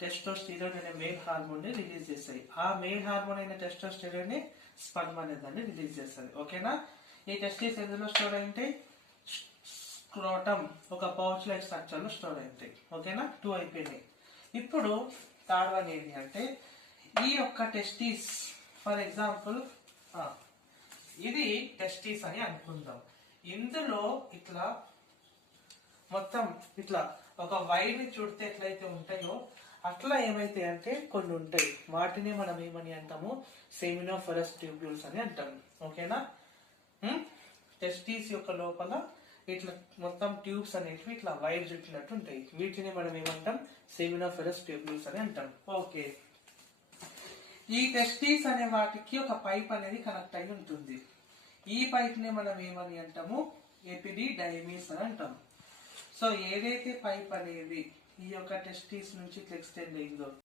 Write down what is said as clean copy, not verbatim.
Testosterone అనే male hormone ని release చేస్తాయి. ఆ మేల్ హార్మోన్ అయిన టెస్టోస్టిరాన్ ని స్పర్మ్ అనే దాన్ని రిలీజ్ చేస్తుంది. ఓకేనా? ఈ టెస్టిస్ ఎందులో స్టోర్ అయింటాయి? స్క్రోటమ్ ఒక పౌచ్ లైక్ స్ట్రక్చర్ లో స్టోర్ అయింటాయి. ఓకేనా? 2 అయిపోయినాయి. ఇప్పుడు థర్డ్ వన్ ఏంటి అంటే ఈ యొక్క టెస్టిస్, ఫర్ ఎగ్జాంపుల్ ఇది టెస్టిస్ అని అనుకుందాం. ఇందులో ఇట్లా మొత్తం ఇట్లా ఒక వైర్ ని చుడితే ఎట్లయితే ఉంటాయో అట్లా ఏమైతే అంటే కొన్ని ఉంటాయి. వాటిని మనం ఏమని అంటాము? సెమినోఫెరస్ ట్యూబ్యూల్స్ అని అంటాము. ఓకేనా? టెస్టిస్ యొక్క లోపల ఇట్లా మొత్తం ట్యూబ్స్ అనేటివి ఇట్లా వైర్ చుట్టినట్టు ఉంటాయి. వీటిని మనం ఏమంటాం? సెమినోఫెరస్ ట్యూబ్యూల్స్ అని అంటాం. ఓకే, ఈ టెస్టిస్ అనే వాటికి ఒక పైప్ అనేది కనెక్ట్ అయి ఉంటుంది. ఈ పైప్ ని మనం ఏమని అంటాము? ఎపిడిడైమిస్ అని అంటాం. సో ఏదైతే పైప్ అనేది ఈ యొక్క టెస్టిస్ నుంచి ఎక్స్టెండ్ అయిందో